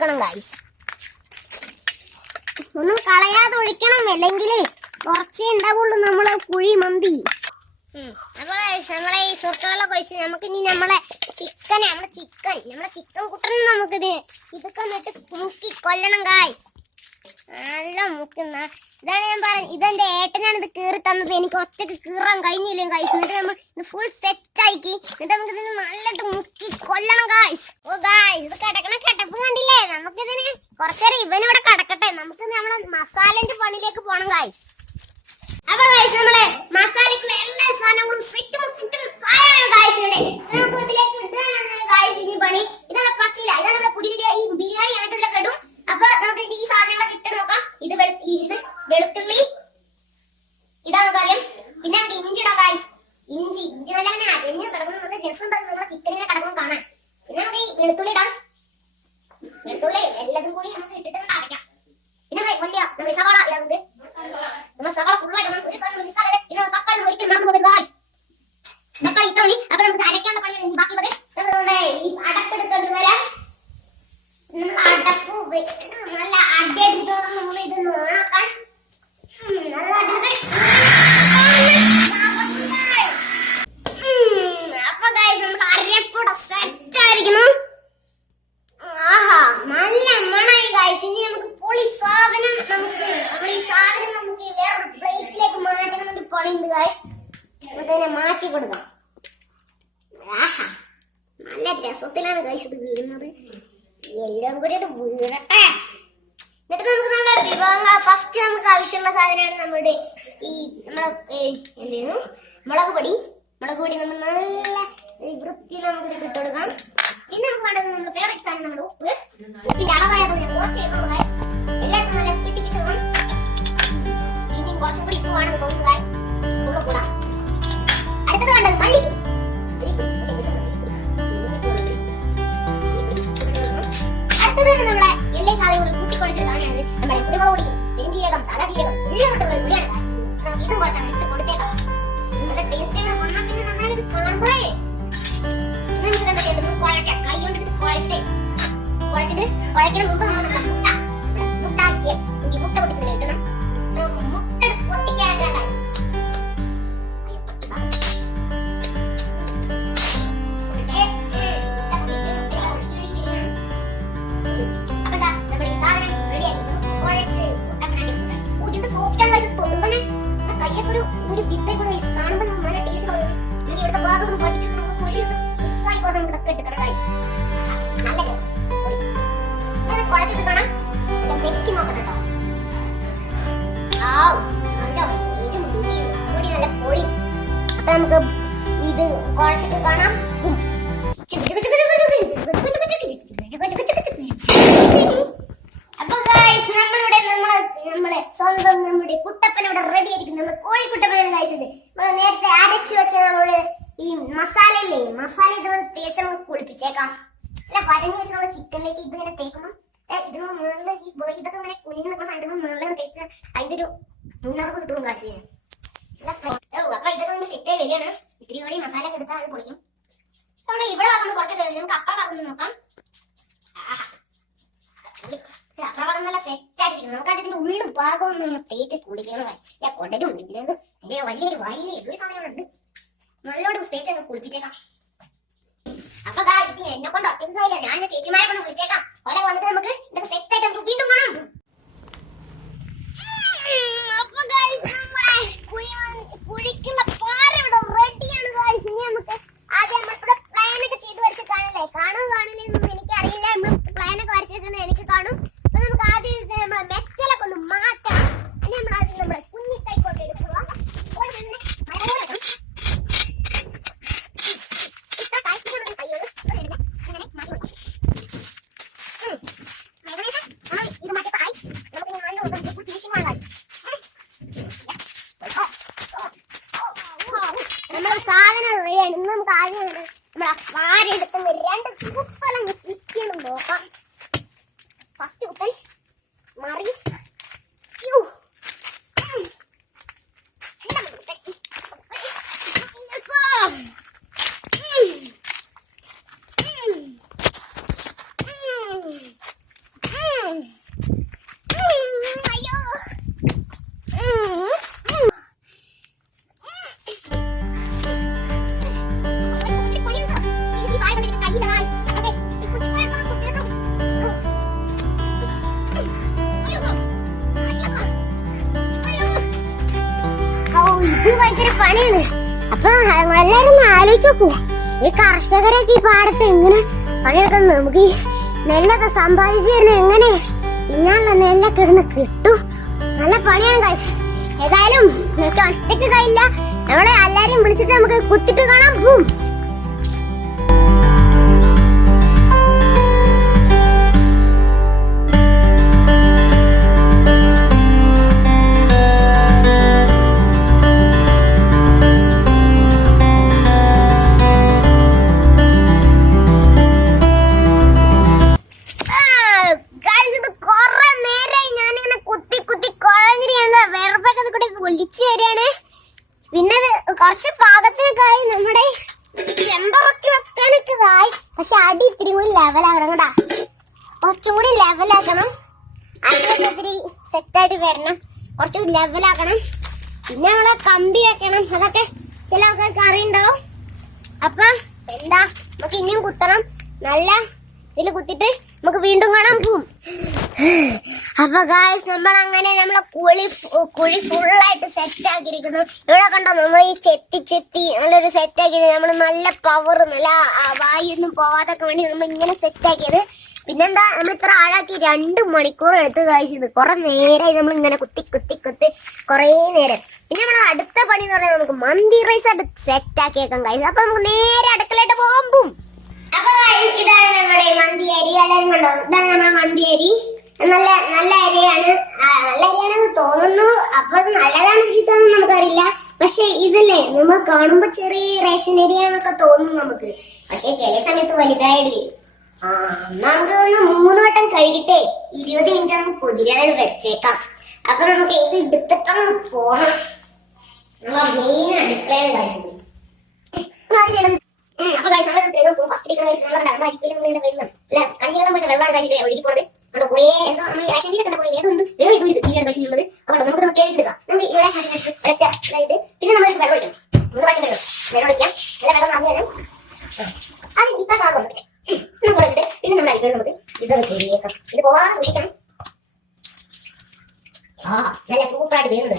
കൊടുക്കണം ഗൈസ്. ഒന്നും കളയാതെ ഒഴിക്കണം, അല്ലെങ്കിൽ കുറച്ചേ ഉണ്ടാവുള്ളൂ നമ്മളെ കുഴി മന്തി. അപ്പൊ നമ്മളെ ഈ സുർക്കകളൊക്കെ ഒഴിച്ച് നമുക്ക് ഇനി നമ്മളെ ചിക്കൻ കുട്ടനെ നമുക്കിത് ഇതൊക്കെ എന്നിട്ട് മുക്കി കൊല്ലണം ഗൈസ്. നല്ല മുക്കുന്ന ഇതാണ് ഞാൻ പറഞ്ഞത്. ഇതെന്റെ ഏട്ടനാണ് ഇത് കീറി തന്നത്, എനിക്ക് ഒറ്റക്ക് കീറാൻ കഴിഞ്ഞില്ലേ ഗൈസ്. എന്നിട്ട് നമ്മൾ ഇത് ഫുൾ സെറ്റ് ആക്കി, എന്നിട്ട് നമുക്ക് ഇതിന് നല്ലിട്ട് മുക്കി കൊല്ലണം ഗൈസ്. ഓ ഗൈസ്, ഇത് കിടക്കണ കിടപ്പ് കണ്ടില്ലേ? നമുക്കിതിന് കുറച്ചേരം ഇവനിവിടെ കിടക്കട്ടെ, നമുക്ക് നമ്മളെ മസാലന്റെ പണിയിലേക്ക് പോണം ഗൈസ്. അപ്പൊ ഗൈസ് നമ്മളെ മസാലക്കുള്ള എല്ലാ സാധനങ്ങളും സെറ്റും ഗൈസ്. നമുക്ക് ഇതിലേക്ക് ഇടാനാണ് ഗൈസ് ഇനി പണി. ഇതാണ് പച്ചില, ഇതാണ് നമ്മുടെ പുതിയ ഈ ബിരിയാണി അങ്ങനത്തെ ഇടും. അപ്പൊ നമുക്ക് ഈ സാധനങ്ങളൊക്കെ ഇട്ട് നോക്കാം. ഇത് വെളുത്തുള്ളി ഇടാൻ കാര്യം, പിന്നെ നമുക്ക് ഇഞ്ചി ഇടാം ഗൈസ്. ഇഞ്ചി നല്ല അങ്ങനെ അരിഞ്ഞ് കിടക്കുന്ന നല്ല രസമുണ്ടാകും നമ്മുടെ ചിക്കനിനെ കിടക്കും കാണാൻ. പിന്നെ നമുക്ക് ഈ വെളുത്തുള്ളി ഇടാം. വെളുത്തുള്ളി എല്ലാതും കൂടി നമുക്ക് ഇട്ടിട്ട് അരയ്ക്കാം. പിന്നെ വലിയ നമ്മുടെ സവാള ഇടാറുണ്ട്. നമ്മൾ സവാള ഫുള്ളായിട്ട് നമുക്ക് ഒരു സാധനം മിസ്സാകരുത്. പിന്നെ തക്കാളി ഒരിക്കലും മറന്നു പോകരുത് ഗൈസ്. തക്കാളി ഇത്ര മതി. അപ്പൊ നമുക്ക് അരയ്ക്കേണ്ട പണിയാണ് ബാക്കിയുള്ളത്. നമ്മുടെ ഈ അടപ്പെടുത്തോണ്ട് വരാം. അടപ്പ് വെച്ചിട്ട് നല്ല അടി അടിച്ചിട്ട് വേണം നമ്മൾ ഇത് നോണാക്കാൻ. നല്ല അപ്പൊ ഗൈസ് നമ്മൾ അരപ്പൂടെ സെറ്റ് ആയിരിക്കുന്നു. ആഹാ, നല്ല മണായി ഗൈസ്. ഇനി നമുക്ക് പൊളി സാധനം നമുക്ക് വേറൊരു പ്ലേറ്റിലേക്ക് മാറ്റണം പണിയുണ്ട് ഗൈസ്. നമുക്കതിനെ മാറ്റി കൊടുക്കാം. ആഹാ, നല്ല രസത്തിലാണ് ഗൈസ് ഇത് വീഴുന്നത്. എല്ലാം കൂടി വീഴട്ടെ. എന്നിട്ട് നമുക്ക് നമ്മുടെ വിഭവങ്ങൾ ഫസ്റ്റ് നമുക്ക് ആവശ്യമുള്ള സാധനമാണ് നമ്മുടെ ഈ എന്തായിരുന്നു മുളക് പൊടി നമ്മൾ നല്ല വൃത്തി നമുക്ക് ഇത് ഇട്ടുകൊടുക്കാം. പിന്നെ നമുക്ക് വേണ്ടത് നമ്മുടെ ഫേവറേറ്റ് സാധനം നമ്മുടെ ഉപ്പ്. ഉപ്പിന്റെ അളവായത് ഞാൻ കുറച്ച് ചെയ്യുന്നുള്ളൂ ഗൈസ്. എല്ലായിടത്തും നല്ല പിടിപ്പിച്ചിടണം. ഇനിയും കുറച്ചും കൂടി ഉപ്പ് വേണമെന്ന് തോന്നുന്നു ഗൈസ്. ഉള്ള കൂടാ. അടുത്തത് വേണ്ടത് മല്ലിപ്പൊടി. അടുത്തതാണ് നമ്മുടെ എല്ലാ സാധനങ്ങളും കൂട്ടിക്കൊഴിച്ചൊരു സാധനമാണ്. നമ്മുടെ കുരുമുളക് പൊടി, പെരുംജീരകം, സാദാ ജീരകം എല്ലാം കൊണ്ടുള്ള ഒരു പൊടിയാണ്. നമുക്ക് ഇതും കുറച്ച് ഇട്ട് കൊടുത്തേക്കാം. നല്ല ടേസ്റ്റ് വന്നാൽ പിന്നെ നമ്മളിത് കാണുമ്പോഴേ നമുക്ക് എന്താ ചെയ്യേണ്ടത്, കുഴക്കാം. കൈ കൊണ്ടിട്ട് കുഴച്ചിട്ട് കുഴയ്ക്കുന്ന മുമ്പ് നമ്മൾ നമ്മുടെ മുട്ട പൊട്ടിച്ചതിൽ ഇടണം. മുട്ട പൊട്ടിക്കാൻ ഒരു വിത്തെ കൂടെ കാണുമ്പോൾ നല്ല ടേസ്റ്റ് തോന്നും. എനിക്ക് ഇവിടുത്തെ ഭാഗം പഠിച്ചിട്ട് ഒരു മിസ്സായി പോകാൻ നമുക്ക് ഇതൊക്കെ എടുക്കണം ഗൈസ്. നല്ല രസം. ഇത് കുഴച്ചിട്ട് കാണാം. നെക്കി നോക്കണം കേട്ടോ. നല്ല പൊളി. അപ്പൊ നമുക്ക് ഇത് കുഴച്ചിട്ട് കാണാം. അപ്പൊ ഗൈസ് നമ്മളിവിടെ നമ്മളെ സ്വന്തം നമ്മുടെ കുട്ടപ്പൻ ഇവിടെ റെഡി ആയിരിക്കും. നമ്മൾ കോഴിക്കുട്ടപ്പനാണ് കഴിച്ചത്. നമ്മൾ നേരത്തെ അരച്ചു വെച്ച നമ്മുടെ ഈ മസാല ഇത് തേച്ച് നമുക്ക് കുളിപ്പിച്ചേക്കാം. അല്ല വരഞ്ഞു വെച്ച് നമ്മുടെ ചിക്കനിലേക്ക് ഇതിങ്ങനെ തേക്കുമ്പോൾ ഇതിന് നല്ല ഇതൊക്കെ ഇങ്ങനെ കുഞ്ഞു നിൽക്കുന്ന സാധനം നല്ല തേച്ച് അതിന്റെ ഒരു ഉണർവ് കിട്ടും കാശ്. അപ്പൊ ഇതൊക്കെ സെറ്റ് വരികയാണ്. ഇത്തിരി കൂടി മസാല എടുത്താൽ അത് പൊളിക്കും. അവിടെ ഇവിടെ ഭാഗം കുറച്ച് നമുക്ക് അപ്പുറ ഭാഗം നോക്കാം. അപ്പുറ ഭാഗം നല്ല സെറ്റ് ആയിട്ടിരിക്കും. നമുക്ക് അതിന്റെ ഉള്ളിൽ ഭാഗം ഒന്ന് തേച്ച് കുളിക്കണം. ഞാൻ കൊടരും ഇല്ലത് വലിയൊരു വലിയ ഒരു സാധനം ഉണ്ട്. നല്ലോണം തേച്ചങ്ങ് കുളിപ്പിച്ചേക്കാം. അപ്പൊ എന്നെ കൊണ്ട് ഒറ്റയ്ക്കില്ല, ഞാൻ ചേച്ചിമാരെ ഒന്ന് വിളിച്ചേക്കാം. ഓലെ വന്നിട്ട് നമുക്ക് ഇതൊക്കെ സെറ്റ് ആയിട്ട് നമുക്ക് വീണ്ടും കാണാം. കുഴിക്കുള്ള പാറ ഇവിടെ റെഡിയാണ് ഗൈസ്. ഇനി നമുക്ക് ആദ്യം നമ്മളിവിടെ പ്ലാനൊക്കെ ചെയ്ത് വരച്ച് കാണില്ലേ എന്നൊന്നും എനിക്കറിയില്ല. നമ്മൾ പ്ലാനൊക്കെ വരച്ച് വെച്ചിട്ടുണ്ടെങ്കിൽ എനിക്ക് കാണും. അപ്പൊ നമുക്ക് ആദ്യം നമ്മളെ മെച്ചലൊക്കെ ഒന്ന് മാറ്റാം. അല്ലെങ്കിൽ നമ്മൾ ആദ്യം നമ്മുടെ കുഞ്ഞിക്കൈ കൊണ്ട് എടുക്കുക. പണിയാണ്. അപ്പൊ എല്ലാരും ഒന്ന് ആലോചിച്ച് നോക്കൂ, ഈ കർഷകരൊക്കെ ഈ പാടത്ത് എങ്ങനെ പണിയെടുക്കുന്നത്? നമുക്ക് ഈ നെല്ലൊക്കെ സമ്പാദിച്ചു തരുന്ന എങ്ങനെ ഇന്നാളുള്ള നെല്ലൊക്കെ ഇടുന്ന് കിട്ടും? നല്ല പണിയാണ് ഗൈസ്. ഏതായാലും നിങ്ങൾക്ക് ഒറ്റയ്ക്ക് കഴിയില്ല, നമ്മളെ എല്ലാരും വിളിച്ചിട്ട് നമുക്ക് കുത്തിട്ട് കാണാൻ പോവും. ഒലിച്ചു വരികയാണ്. പിന്നെ കുറച്ച് പാകത്തിനൊക്കെയായി, നമ്മുടെ ചെമ്പറൊക്കെ വെക്കാനൊക്കെ ആയി. പക്ഷെ അടി ഇത്തിരി കൂടി ലെവലാക്കണം കേട്ടാ, കുറച്ചും കൂടി ലെവലാക്കണം. അടിയൊക്കെ ഇത്തിരി സെറ്റായിട്ട് വരണം, കുറച്ചുകൂടി ലെവലാക്കണം. പിന്നെ നമ്മളെ കമ്പി വെക്കണം, അതൊക്കെ ചില ആൾക്കാർക്ക് അറിയുണ്ടാവും. അപ്പൊ എന്താ, നമുക്ക് ഇനിയും കുത്തണം. നല്ല ഇതിൽ കുത്തിട്ട് നമുക്ക് വീണ്ടും കാണാൻ പോവും. അപ്പൊ ഗായ്സ്, നമ്മൾ അങ്ങനെ നമ്മളെ കുഴി ഫുള്ളായിട്ട് സെറ്റ് ആക്കിയിരിക്കുന്നു. ഇവിടെ കണ്ടോ, നമ്മൾ ഈ ചെത്തി നല്ലൊരു സെറ്റ് ആക്കിയത്. നമ്മൾ നല്ല പവർ, നല്ല വായൊന്നും പോവാതൊക്കെ വേണ്ടി നമ്മൾ ഇങ്ങനെ സെറ്റ് ആക്കിയത്. പിന്നെന്താ, നമ്മൾ ഇത്ര ആഴാക്കി 2 മണിക്കൂർ എടുത്ത് ഗായ്സ്. ഇത് കുറെ നേരമായി നമ്മൾ ഇങ്ങനെ കുത്തി കുറെ നേരം. പിന്നെ നമ്മൾ അടുത്ത പണി എന്ന് പറയുന്നത് നമുക്ക് മന്തി റൈസ് ആയിട്ട് സെറ്റ് ആക്കിയേക്കാം ഗായ്സ്. അപ്പൊ നമുക്ക് നേരെ അടുക്കളയിട്ട് പോകും. അപ്പൊ ഇതാണ് നമ്മുടെ മന്തി അരി. എല്ലാവരും കണ്ടോ, ഇതാണ് നമ്മുടെ മന്തി അരി. നല്ല അരിയാണ്, നല്ല അരിയാണെന്ന് തോന്നുന്നു. അപ്പൊ നല്ലതാണ് ചീത്താണെന്ന് നമുക്കറിയില്ല. പക്ഷെ ഇതല്ലേ നമ്മൾ കാണുമ്പോ ചെറിയ റേഷൻ അരിയാന്നൊക്കെ തോന്നും നമുക്ക്. പക്ഷെ ചില സമയത്ത് വലുതായിട്ട് വരും. നമുക്ക് 3 വട്ടം കഴുകിട്ടേ 20 മിനിറ്റ് നമുക്ക് പൊതിരാണ് വെച്ചേക്കാം. അപ്പൊ നമുക്ക് ഇത് എടുത്തിട്ടാണ് പോണം. മെയിൻ അടുക്കളയാണ് കഴിച്ചത്. അപ്പൊ ഫസ്റ്റ് വെള്ളം വെള്ളമാണ് കഴിച്ചിട്ട് ഒഴുകി പോണത്. കുറേ എന്തോ നമ്മൾ റേഷനിലൊക്കെ ഏതൊന്നും വേറെ ജീവിയാണ് കഴിച്ചിട്ടുള്ളത്. അതുകൊണ്ട് നമുക്ക് കേൾക്കെടുക്കാം. നമുക്ക് ഇവിടെ ഇതായിട്ട് പിന്നെ നമ്മൾ വെള്ളം ഒഴിക്കണം. 3 പ്രാവശ്യം വെള്ളം ഒഴിക്കാം. നല്ല വെള്ളം നിറഞ്ഞാലും അത് ഇത്ര കളർ വന്നിട്ട് നമുക്ക് വെച്ചിട്ട് പിന്നെ നമ്മൾ അരിക്കണം. നമുക്ക് ഇതൊന്ന് കേൾക്കാം. ഇത് പോവാതെ സൂക്ഷിക്കണം. നല്ല സൂപ്പറായിട്ട് വരുന്നത്.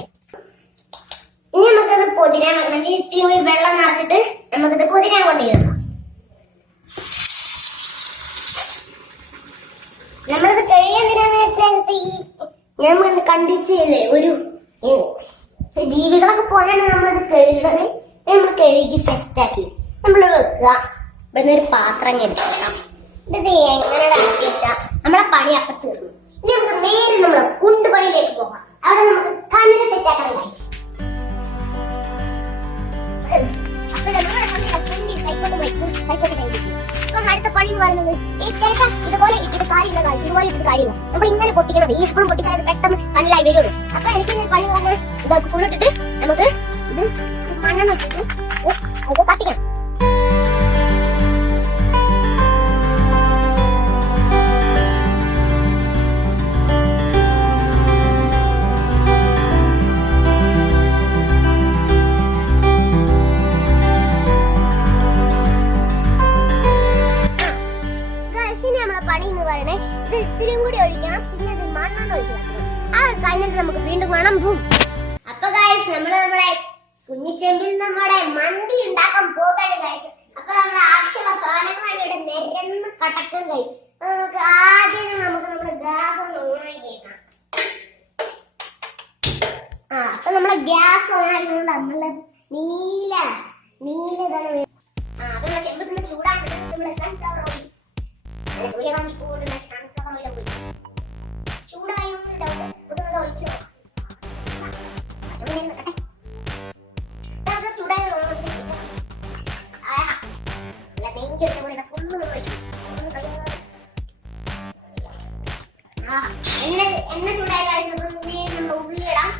ഇനി നമുക്കത് പൊതിരാൻ വെക്കണം. ഇത്തിരി കൂടി വെള്ളം നിറച്ചിട്ട് നമുക്കിത് പൊതിരാൻ കൊണ്ടുവരണം. നമ്മളിത് കഴിയാന്തിനാന്ന് വെച്ചാൽ ഈ നമ്മൾ കണ്ടിച്ചല്ലേ ഒരു ജീവികളൊക്കെ പോലെയാണ് നമ്മളിത് കഴുകുന്നത്. നമ്മൾ കഴുകി സെറ്റാക്കി നമ്മൾ വെക്കുക. ഇവിടുന്ന് ഒരു പാത്രം എടുക്കണം. ഇത് എങ്ങനെ അടച്ചു വെച്ചാൽ നമ്മളെ പണി അപ്പം തീർന്നു. ഇനി നമുക്ക് നേരെ നമ്മളെ കുണ്ടുപണിയിലേക്ക് പോകാം. അവിടെ നമുക്ക് കണ്ണിൽ സെറ്റാക്കണം ഗൈസ്. അടുത്ത പണി എന്ന് പറയുന്നത് ഇതുപോലെ ഇട്ടിട്ട് കാര്യമില്ല ഗൈസ്. ഇതുപോലെ ഇട്ടിട്ട് കാര്യമില്ല. നമ്മൾ ഇങ്ങനെ പൊട്ടിക്കണം. ഈ എപ്പോഴും പൊട്ടിച്ചാൽ പെട്ടെന്ന് കല്ലായി വരുള്ളൂ. അപ്പൊ എനിക്ക് പണി പറഞ്ഞാൽ ഇതൊക്കെ ഫുള്ളിട്ടിട്ട് നമുക്ക് ഇത് മണ്ണെണ്ണ വെച്ചിട്ട് അത് കത്തിക്കണം. പണി എന്ന് പറയണേ ഇത് ഇത്തിരിയും കൂടി ഒഴിക്കണം. പിന്നെ അത് മണ്ണെണ്ണ ഒഴിച്ച് വെക്കണം. അത് കഴിഞ്ഞിട്ട് നമുക്ക് വീണ്ടും കാണാൻ പോകും. അപ്പൊ ഗൈസ്, നമ്മളെ കുഞ്ഞിച്ചെമ്പിൽ നമ്മുടെ മന്തി ഉണ്ടാക്കാൻ പോകാണ് ഗൈസ്. അപ്പൊ നമ്മൾ ആവശ്യമുള്ള സാധനങ്ങൾ ഇവിടെ നിരന്ന് കടക്കും ഗൈസ്. നമുക്ക് ആദ്യം നമ്മുടെ ഗ്യാസ് ഒന്ന് ഓണാക്കിയേക്കാം. അപ്പൊ നമ്മളെ ഗ്യാസ് ഓണാക്കിയോണ്ട് നമ്മളെ നീല ഇതാണ്. അപ്പൊ നമ്മളെ ചെമ്പത്തിന് ചൂടാണ് നമ്മുടെ സൺഫ്ലവർ ഓയിൽ. സൂര്യകാന്തി പൂവുള്ള സൺഫ്ലവർ ഓയിൽ പോയി ചൂടായൊന്നുണ്ടാവും. ഒന്ന് ഒഴിച്ചോ. ചൂടായ നെയ്യ് ഒഴിച്ച പോലെ ഒന്ന് ഒഴിക്കും. എണ്ണ ചൂടായ കാര്യം നമ്മൾ ഉള്ളിയിടാം.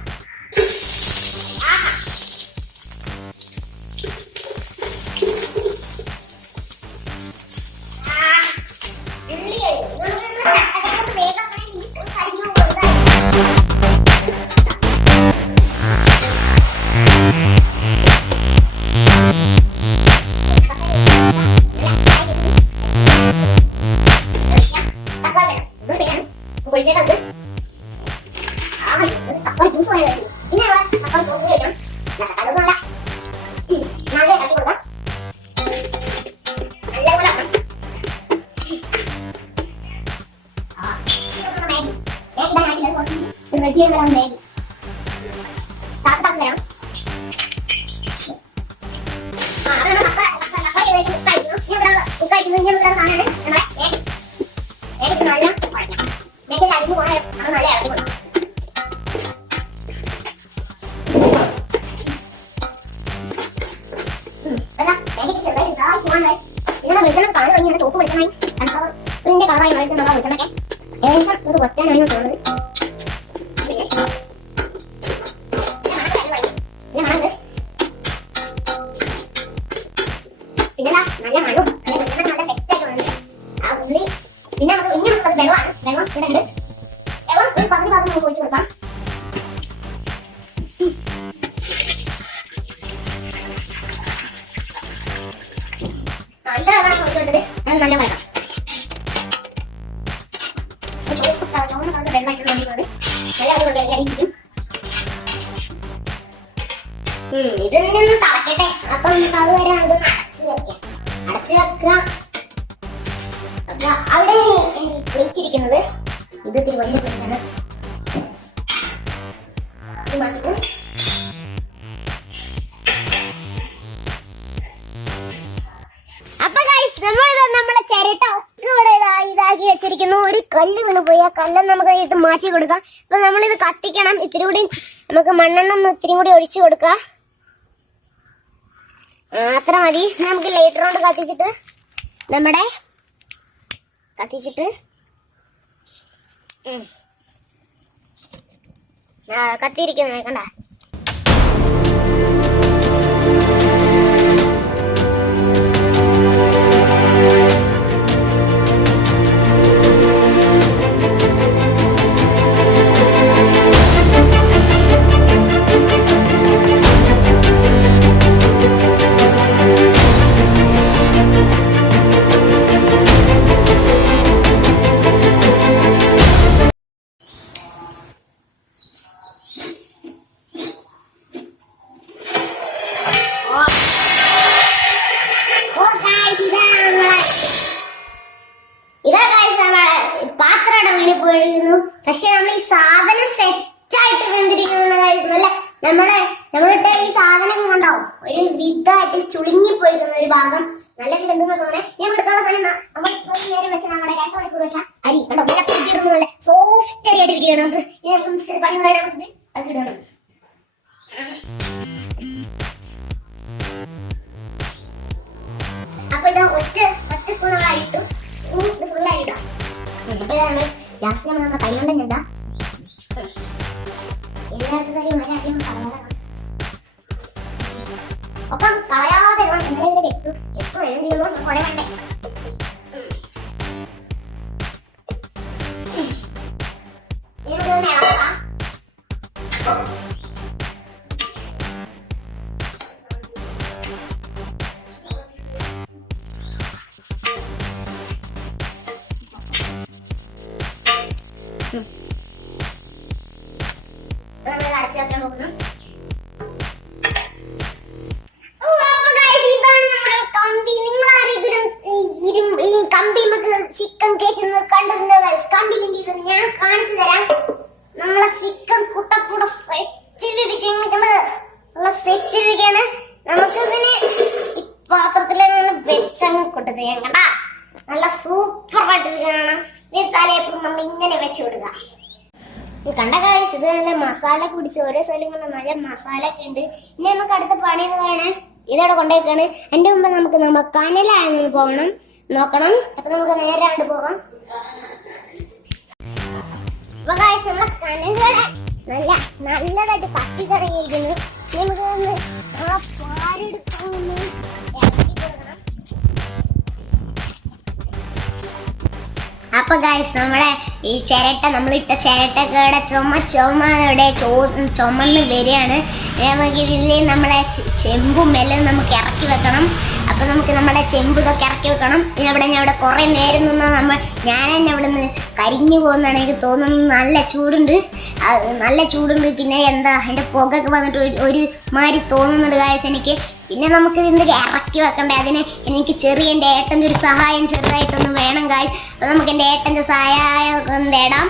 ഉള്ളി വെളിച്ചെണ്ണ കളർ കഴിഞ്ഞാൽ ചോപ്പ് വെളിച്ചെണ്ണായി സൺഫ്ലവറിന്റെ കളറായി മാറിയിട്ട് നമ്മൾ വെളിച്ചെണ്ണൊക്കെ ഏകദേശം ഇത് ഒറ്റാനാണ് തോന്നുന്നത്. പിന്നെന്താ നല്ല മണ്ണും വെളിച്ചെണ്ണ നല്ല സെറ്റായിട്ട് വന്നിട്ടുണ്ട്. ആ ഉള്ളി പിന്നെ നമുക്ക് ഇനി നമുക്കത് വെള്ളമാണ്. വെള്ളം ഇവിടെ ഉണ്ട്. വെള്ളം ഒരു പകുതി ഭാഗം നമുക്ക് ഒഴിച്ചു കൊടുക്കാം. ഇത്ര വെള്ളം ഒഴിച്ചുകൊണ്ടത് നല്ല വെള്ളം ചുവന്ന കളർ വെള്ളമായിട്ട് നോക്കുന്നത് നല്ല വെള്ളം അടിക്കും. ഇതിൽ നിന്ന് തിളക്കട്ടെ. അപ്പം അതുവരെ നമുക്കൊന്ന് അടച്ചു വെക്കുക. അപ്പൊ അവിടെ പ്ലേറ്റ് ഇരിക്കുന്നത് ഇത് ഇത്തിരി വലിയ പ്ലേറ്റാണ്. നമ്മളെ ചിരട്ട ഒക്കെ ഇവിടെ ഇതാക്കി വെച്ചിരിക്കുന്നു. ഒരു കല്ല് വീണ് പോയി. ആ കല്ല് നമുക്ക് ഇത് മാറ്റി കൊടുക്കാം. അപ്പൊ നമ്മളിത് കത്തിക്കണം. ഇത്തിരി കൂടി നമുക്ക് മണ്ണെണ്ണ ഇത്തിരി കൂടി ഒഴിച്ചു കൊടുക്കാം. അത്ര മതി. നമുക്ക് ലൈറ്റർ കൊണ്ട് കത്തിച്ചിട്ട് കത്തിയിരിക്കുന്നത് കണ്ട. പക്ഷെ നമ്മൾ ഈ സാധനം സെറ്റായിട്ട് വെന്തിരിക്കുന്നല്ല. നമ്മളിട്ട ഈ സാധനം ഉണ്ടാവും ഒരു വിധായിട്ട് ചുളുങ്ങി പോയിരിക്കുന്ന ഒരു ഭാഗം നല്ല വെന്തെന്ന് തോന്നണേ. ഞാൻ എടുക്കാനുള്ള സ്ഥലം നമ്മൾ നേരം വെച്ച നമ്മുടെ 2 മണിക്കൂർ വെച്ച അരി കണ്ടോ നല്ല പൊട്ടിയിടുന്ന നല്ല സോഫ്റ്റ് അരി ആയിട്ടിരിക്കുകയാണ്. നമുക്ക് പണി നമുക്ക് അത് ഇടണം. അപ്പൊ ഇത് ഒറ്റ സ്പൂൺ നമ്മൾ അരിട്ടു. ഇത് ഫുൾ അരിയിടാം. അപ്പൊ നമ്മൾ ലാസ്റ്റ് നമ്മുടെ കൈ കൊണ്ട് എന്താ എല്ലായിടത്തും ഒപ്പം കളയാതെ എത്തും എല്ലാം ചെയ്യുമ്പോൾ കുഴ വേണ്ടേ. നമുക്കൊന്ന് ഇളക്കാം. നമ്മൾ അടച്ചു വെക്കാൻ പോകുന്നു. ഈ കമ്പി നമുക്ക് ചിക്കൻ കേറ്റുന്നത് കണ്ടില്ലെങ്കിൽ ഞാൻ കാണിച്ചു തരാം. നമ്മളെ ചിക്കൻ കുട്ടപ്പൂട സെറ്റിലിരിക്കുകയാണ്. നമുക്കിതിന് ഈ പാത്രത്തിൽ വെച്ചങ്ങ് കൊട്ടു ചെയ്യാൻ കേട്ടാ. നല്ല സൂപ്പർ ആയിട്ടിരിക്കുകയാണ്. തലയപ്പം നമ്മൾ ഇങ്ങനെ വെച്ച് കൊടുക്കുക. കണ്ട കാഴ്ച ഇത് നല്ല മസാല പിടിച്ച് ഓരോ സ്ഥലങ്ങളിലും നല്ല മസാല ഒക്കെ ഉണ്ട്. ഇനി നമുക്ക് അടുത്ത പണി എന്ന് പറയണേ ഇതവിടെ കൊണ്ടുപോയിക്കാണ്. അതിന്റെ മുമ്പ് നമുക്ക് നമ്മുടെ കനലാണെന്ന് പോകണം നോക്കണം. അപ്പൊ നമുക്ക് നേരെ കണ്ടു പോകാം. അപ്പൊ കാഴ്ച നമ്മളെ കനലുകളെ നല്ലതായിട്ട് കത്തി തുടങ്ങിയിരിക്കുന്നു. നമുക്ക് നമ്മളെ പാലെടുക്കാമെന്ന് ഇറക്കി കൊടുക്കണം. അപ്പൊ ഗായ്സ് നമ്മുടെ ഈ ചിരട്ട നമ്മളിട്ട ചിരട്ടക്കയുടെ ചുമന്ന് വരികയാണ്. നമുക്ക് ഇതിൽ നമ്മളെ ചെമ്പും എല്ലാം നമുക്ക് ഇറക്കി വെക്കണം. അപ്പൊ നമുക്ക് നമ്മുടെ ചെമ്പ് ഇതൊക്കെ ഇറക്കി വെക്കണം. ഞാൻ ഇവിടെ കുറെ നേരം നിന്നാൽ ഞാൻ തന്നെ ഇവിടെ നിന്ന് കരിഞ്ഞു പോകുന്നതാണ് എനിക്ക് തോന്നുന്നത്. നല്ല ചൂടുണ്ട്. പിന്നെ എന്താ അതിന്റെ പുകയൊക്കെ വന്നിട്ട് ഒരു മാതിരി തോന്നുന്നുണ്ട് ഗായ്സ് എനിക്ക്. പിന്നെ നമുക്ക് ഇതിന്റെ ഇറക്കി വെക്കണ്ടേ. അതിന് എനിക്ക് എൻ്റെ ഏട്ടൻ്റെ ഒരു സഹായം ചെറുതായിട്ടൊന്ന് വേണം ഗായ്സ്. അപ്പൊ നമുക്ക് എൻ്റെ ഏട്ടൻ്റെ സഹായം തേടാം.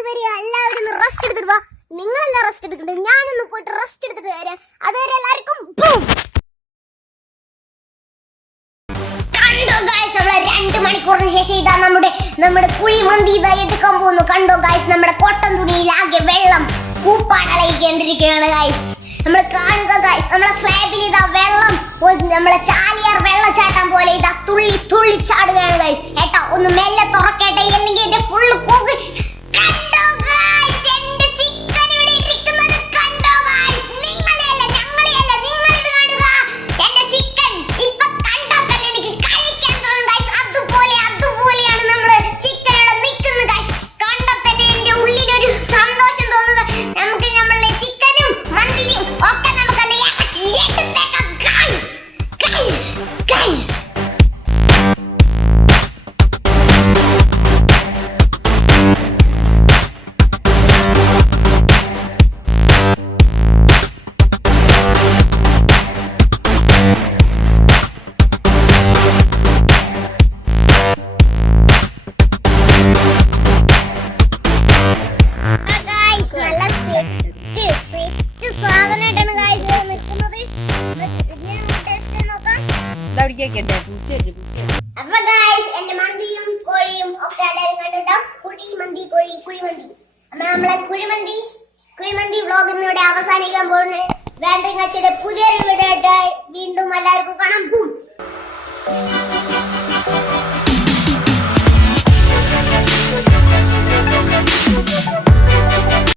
അതുവരെ എല്ലാവരും റെസ്റ്റ് എടുത്തിട്ട് വാ. നിങ്ങളെല്ലാം റെസ്റ്റ് എടുക്കണ്ടേ, ഞാനൊന്ന് പോയിട്ട് റെസ്റ്റ് എടുത്തിട്ട് വരാം. അതുവരെ എല്ലാവർക്കും കണ്ടോ ഗായ്സ്, നമ്മളെ 2 മണിക്കൂറിന് ശേഷം ഇതാ നമ്മുടെ കുഴിമന്തി ഇതാ എടുക്കാൻ പോകുന്നു. കണ്ടോ ഗായ്സ്, നമ്മുടെ കോട്ടൺ തുണിയിലാകെ വെള്ളം കൂപ്പാടളയിക്കേണ്ടിരിക്കുകയാണ് ഗായ്സ്. നമ്മൾ കാണുക ഗായ്സ്, നമ്മളെ സ്ലാബിൽ ഇതാ വെള്ളം നമ്മളെ ചാലിയാർ വെള്ളച്ചാട്ടം പോലെ ഇതാ തുള്ളി തുള്ളി ചാടുകയാണ് ഗായ്സ്. ഏട്ടാ ഒന്ന് മെല്ലെ തുറക്കേട്ടെ, അല്ലെങ്കിൽ എന്റെ ഫുള്ള് പോകും. കണ്ടോ ഗായ്സ്, എന്റെ ചിക്കൻ ഇവിടെ ഇരിക്കുന്നത് കണ്ടോ ഗായ്സ്. നിങ്ങളെയല്ല ഞങ്ങളെയല്ല, നിങ്ങൾ ഇത് കാണുക. എന്റെ ചിക്കൻ ഇപ്പൊ കണ്ടോ തന്നെ എനിക്ക് കഴിക്കാൻ തോന്നും ഗായ്സ്. അതുപോലെയാണ് നമ്മള് ചിക്കൻ ഇവിടെ നിൽക്കുന്നത് ഗായ്സ്. കണ്ടോ തന്നെ എന്റെ ഉള്ളിലൊരു സന്തോഷം തോന്നുക. നമുക്ക് നമ്മളെ ചിക്കനും മന്തിയും ഒക്കെ നമുക്ക് എടുത്തേക്കാം ഗായ്സ്. ഗായ്സ് സാധനമായിട്ടാണ് ഗായ്സ് നിൽക്കുന്നത്. അപ്പൊ ഗായ്സ്, എന്റെ മന്തിയും കോഴിയും ഒക്കെ എല്ലാവരും കണ്ടുട്ടോ. കുഴിമന്തി കുഴിമന്തി നമ്മളെ കുഴിമന്തി വ്ലോഗ് ഇന്നിവിടെ അവസാനിക്കാൻ പോകുന്നത്. വേണ്ട പുതിയൊരു വീഡിയോ ആയിട്ട് വീണ്ടും എല്ലാവർക്കും കാണാം.